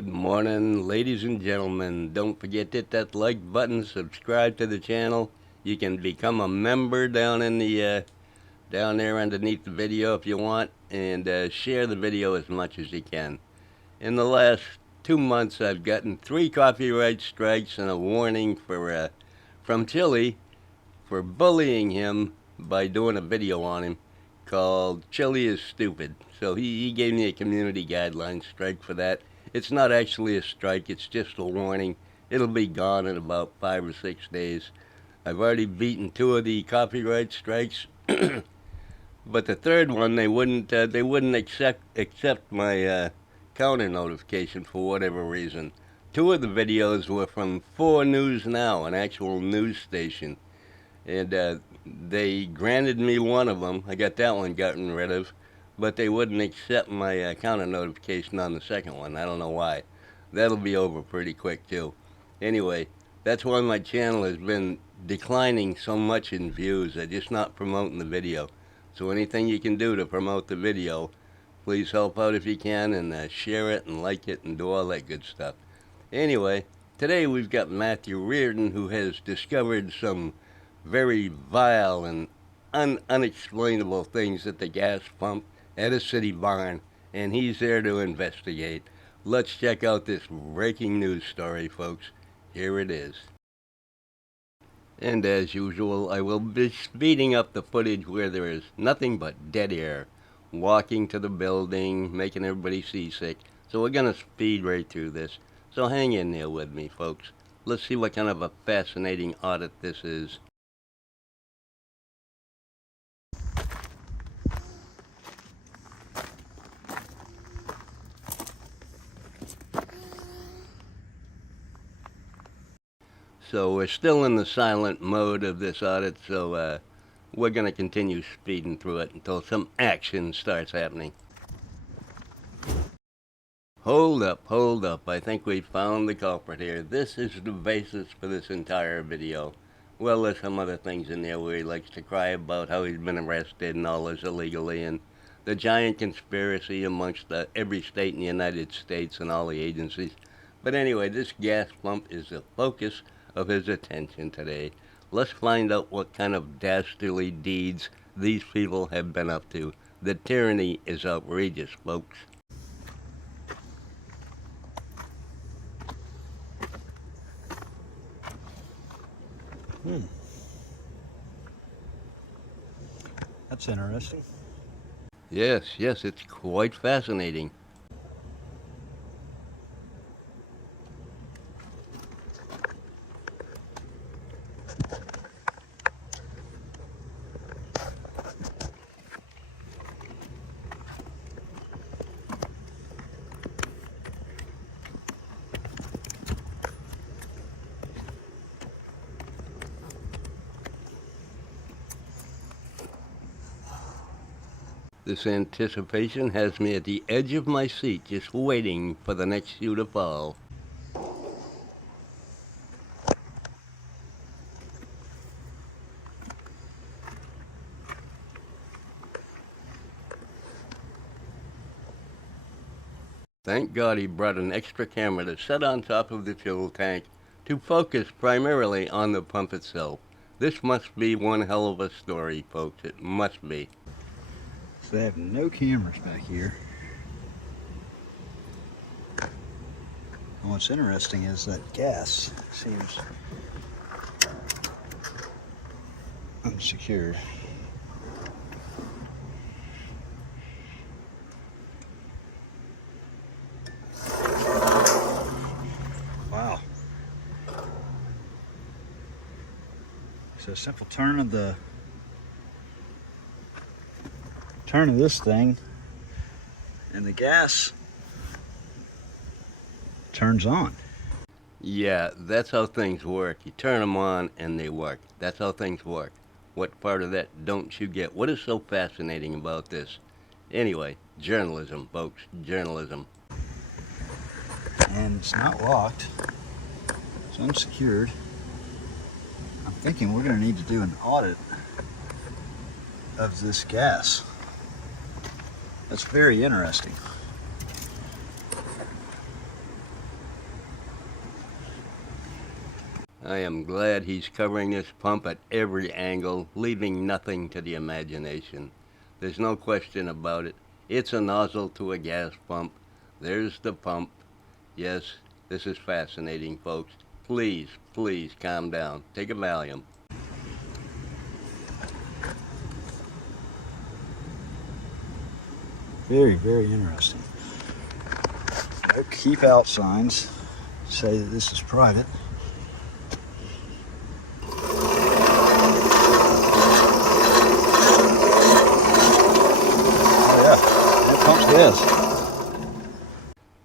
Good morning, ladies and gentlemen. Don't forget to hit that like button, subscribe to the channel. You can become a member down in the down there underneath the video if you want, and share the video as much as you can. In the last 2 months, I've gotten 3 copyright strikes and a warning from Chili for bullying him by doing a video on him called Chili is Stupid. So he gave me a community guideline strike for that. It's not actually a strike, it's just a warning. It'll be gone in about 5 or 6 days. I've already beaten 2 of the copyright strikes, but the third one they wouldn't accept my counter notification for whatever reason. 2 of the videos were from 4 News Now, an actual news station, and they granted me one of them. I got that one gotten rid of, but they wouldn't accept my counter notification on the second one. I don't know why. That'll be over pretty quick too. Anyway, that's why my channel has been declining so much in views. I'm just not promoting the video. So anything you can do to promote the video, please help out if you can, and share it and like it and do all that good stuff. Anyway, today we've got Matthew Reardon, who has discovered some very vile and unexplainable things at the gas pump at a city barn, and he's there to investigate. Let's check out this breaking news story, folks. Here it is. And as usual, I will be speeding up the footage where there is nothing but dead air, walking to the building, making everybody seasick. So we're going to speed right through this. So hang in there with me, folks. Let's see what kind of a fascinating audit this is. So we're still in the silent mode of this audit, so we're going to continue speeding through it until some action starts happening. Hold up. I think we found the culprit here. This is the basis for this entire video. Well, there's some other things in there where he likes to cry about how he's been arrested and all this illegally, and the giant conspiracy amongst every state in the United States and all the agencies. But anyway, this gas pump is the focus of his attention today. Let's find out what kind of dastardly deeds these people have been up to. The tyranny is outrageous, folks. That's interesting. Yes, it's quite fascinating. This anticipation has me at the edge of my seat, just waiting for the next shoe to fall. Thank God he brought an extra camera to set on top of the fuel tank to focus primarily on the pump itself. This must be one hell of a story, folks. It must be. So they have no cameras back here. And what's interesting is that gas seems unsecured. Wow. So a simple turn of this thing and the gas turns on. Yeah, that's how things work. You turn them on and they work. That's how things work. What part of that don't you get? What is so fascinating about this? Anyway, journalism, folks, journalism. And it's not locked. It's unsecured. I'm thinking we're going to need to do an audit of this gas. That's very interesting. I am glad he's covering this pump at every angle, leaving nothing to the imagination. There's no question about it. It's a nozzle to a gas pump. There's the pump. Yes, this is fascinating, folks. Please, please calm down. Take a Valium. Very, very interesting. No keep out signs say that this is private. Oh yeah, it pumps gas.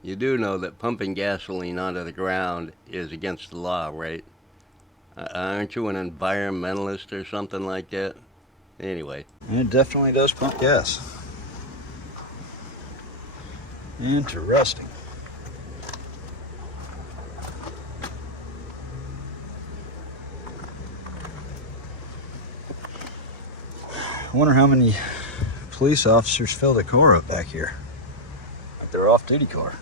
You do know that pumping gasoline onto the ground is against the law, right? Aren't you an environmentalist or something like that? Anyway. And it definitely does pump gas. Interesting. I wonder how many police officers filled a car up back here. Like their off-duty car.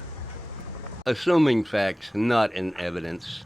Assuming facts, not in evidence.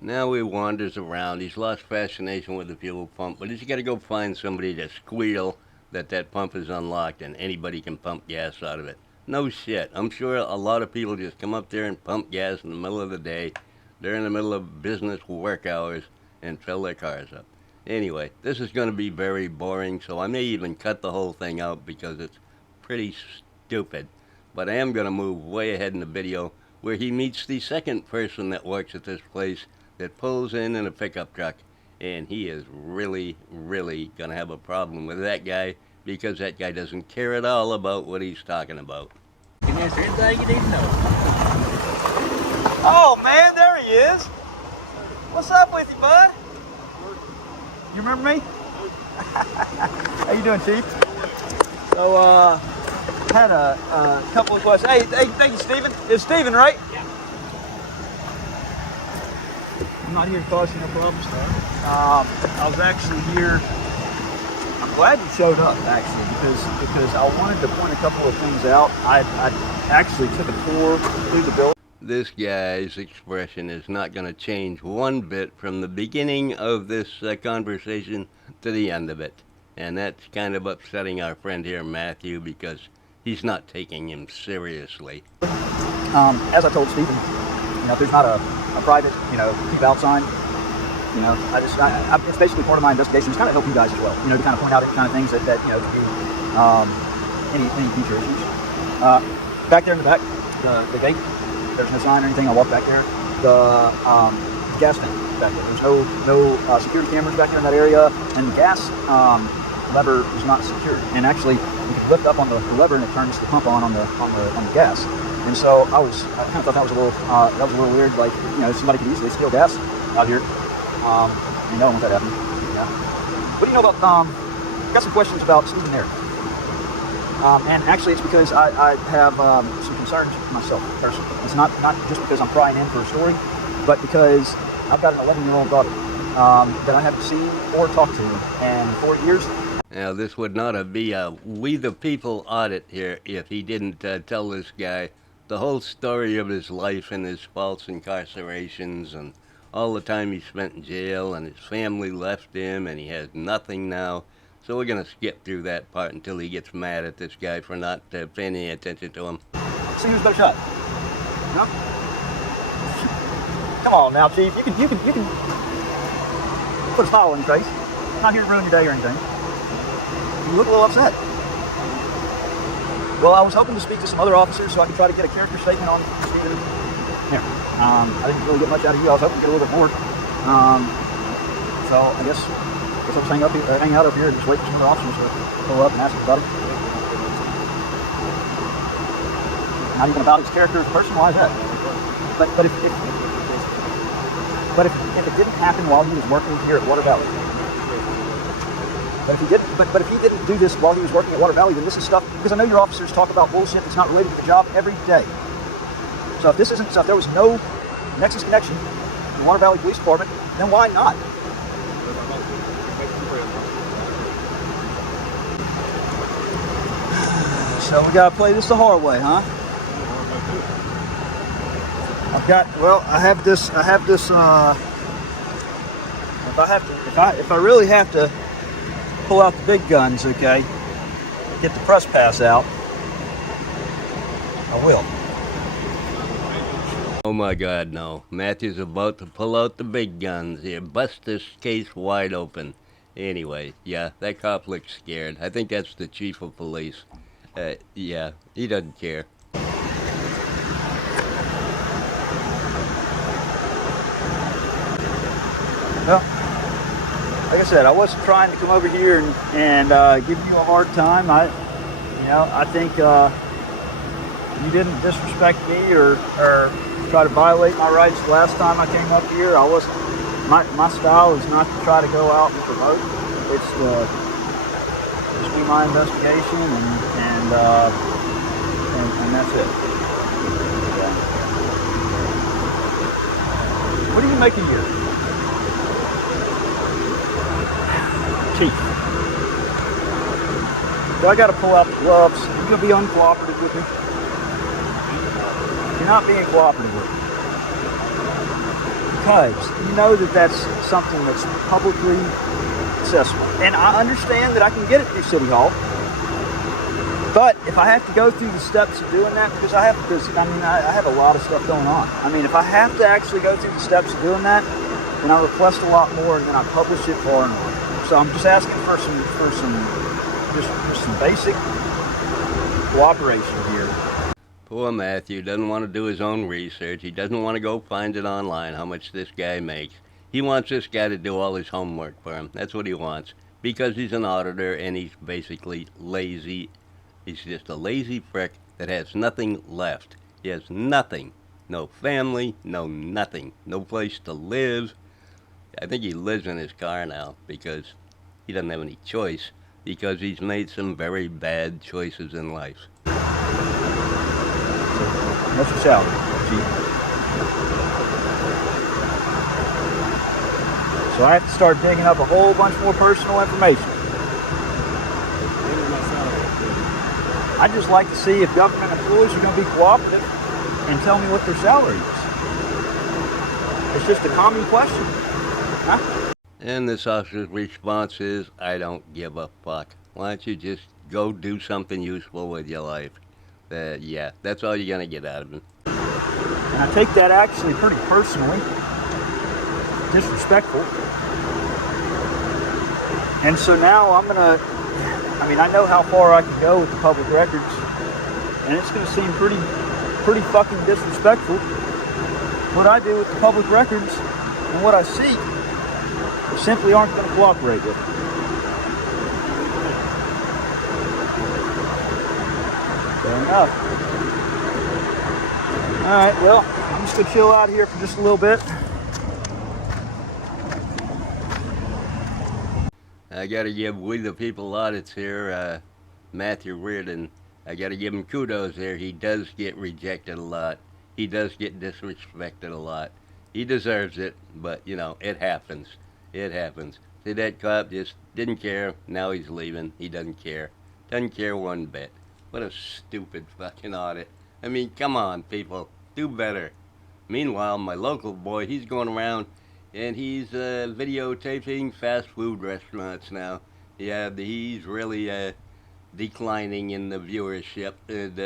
Now he wanders around. He's lost fascination with the fuel pump, but he's got to go find somebody to squeal that that pump is unlocked and anybody can pump gas out of it. No shit. I'm sure a lot of people just come up there and pump gas in the middle of the day, during the middle of business work hours, and fill their cars up. Anyway, this is going to be very boring, so I may even cut the whole thing out because it's pretty stupid. But I am going to move way ahead in the video where he meets the second person that works at this place that pulls in a pickup truck, and he is really, really going to have a problem with that guy because that guy doesn't care at all about what he's talking about. Can you answer anything you need to know? Oh man, there he is. What's up with you, bud? You remember me? How you doing, Chief? So, had a couple of questions. Hey, thank you, Steven. It's Steven, right? Yeah. I'm not here to cause you no problems, sir. I was actually here. I'm glad you showed up, actually, because I wanted to point a couple of things out. I actually took a tour through the building. This guy's expression is not going to change one bit from the beginning of this conversation to the end of it. And that's kind of upsetting our friend here, Matthew, because he's not taking him seriously. As I told Stephen, if there's not a private, keep out sign, it's basically part of my investigation. It's kind of help you guys as well, to kind of point out kind of things that could be any future issues. Back there in the back, the gate, there's no sign or anything. I walked back there. The gas tank back there. There's no security cameras back there in that area, and the gas lever is not secured. And actually, you can lift up on the lever and it turns the pump on the gas. And so I kind of thought that was a little weird. Like, somebody could easily steal gas out here. You don't want that happening. Yeah. What do you know about? Got some questions about Stephen there. And actually, it's because I have some concerns myself personally. It's not just because I'm prying in for a story, but because I've got an 11-year-old daughter that I haven't seen or talked to in 4 years. Now, this would not be a We the People audit here if he didn't tell this guy the whole story of his life and his false incarcerations and all the time he spent in jail, and his family left him and he has nothing now. So we're going to skip through that part until he gets mad at this guy for not paying any attention to him. See who's better shot. No? Come on now, Chief. You can put a smile on your face. I'm not here to ruin your day or anything. You look a little upset. Well, I was hoping to speak to some other officers so I could try to get a character statement on Stephen here. I didn't really get much out of you. I was hoping to get a little bit more. So I guess I'll just hang out up here and just wait for some other officers to pull up and ask about him. How do you know about his character as a person? Why is that? But if it didn't happen while he was working here at Water Valley, but if he didn't do this while he was working at Water Valley, then this is stuff, because I know your officers talk about bullshit that's not related to the job every day. So if there was no nexus connection in the Water Valley Police Department, then why not? So we gotta play this the hard way, huh? I have this, if I really have to pull out the big guns, okay, get the press pass out, I will. Oh my God, no. Matthew's about to pull out the big guns here. Bust this case wide open. Anyway, yeah, that cop looks scared. I think that's the chief of police. Yeah, he doesn't care. Well, like I said, I wasn't trying to come over here and give you a hard time. I think you didn't disrespect me or try to violate my rights the last time I came up here. My style is not to try to go out and promote. It's to just do my investigation and that's it. Yeah. What do you make a year? Chief. Do I got to pull out the gloves? You're going to be uncooperative with me? You're not being cooperative with me. Because you know that that's something that's publicly accessible. And I understand that I can get it through City Hall. But if I have to go through the steps of doing that, because I have a lot of stuff going on. I mean, if I have to actually go through the steps of doing that, then I request a lot more and then I publish it far and wide. So I'm just asking for some basic cooperation here. Poor Matthew doesn't want to do his own research. He doesn't want to go find it online how much this guy makes. He wants this guy to do all his homework for him. That's what he wants. Because he's an auditor and he's basically lazy. He's just a lazy prick that has nothing left. He has nothing. No family, no nothing. No place to live. I think he lives in his car now because he doesn't have any choice. Because he's made some very bad choices in life. What's your salary, Chief? So I have to start digging up a whole bunch more personal information. I'd just like to see if government employees are going to be cooperative and tell me what their salary is. It's just a common question. Huh? And this officer's response is, I don't give a fuck. Why don't you just go do something useful with your life? Yeah, that's all you're going to get out of him. And I take that actually pretty personally. Disrespectful. And so now I know how far I can go with the public records. And it's going to seem pretty fucking disrespectful what I do with the public records and what I see. Simply aren't going to cooperate with it. Fair enough. Alright, well, I'm just going to chill out here for just a little bit. I got to give We the People audits here, Matthew Reardon. I got to give him kudos there. He does get rejected a lot. He does get disrespected a lot. He deserves it, but, it happens. It happens. See, that cop just didn't care. Now he's leaving. He doesn't care. Doesn't care one bit. What a stupid fucking audit. I mean, come on, people. Do better. Meanwhile, my local boy, he's going around and he's videotaping fast food restaurants now. Yeah, he's really declining in the viewership. And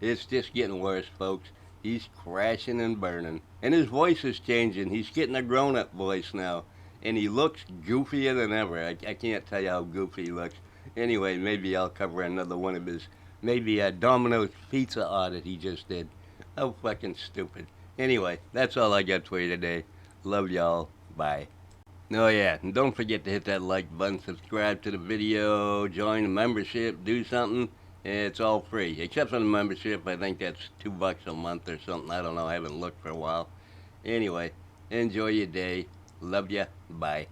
it's just getting worse, folks. He's crashing and burning. And his voice is changing. He's getting a grown-up voice now. And he looks goofier than ever. I can't tell you how goofy he looks. Anyway, maybe I'll cover another one of his, maybe a Domino's Pizza audit he just did. How fucking stupid. Anyway, that's all I got for you today. Love y'all. Bye. Oh yeah, and don't forget to hit that like button, subscribe to the video, join the membership, do something. It's all free, except for the membership. I think that's $2 a month or something. I don't know. I haven't looked for a while. Anyway, enjoy your day. Love ya. Bye.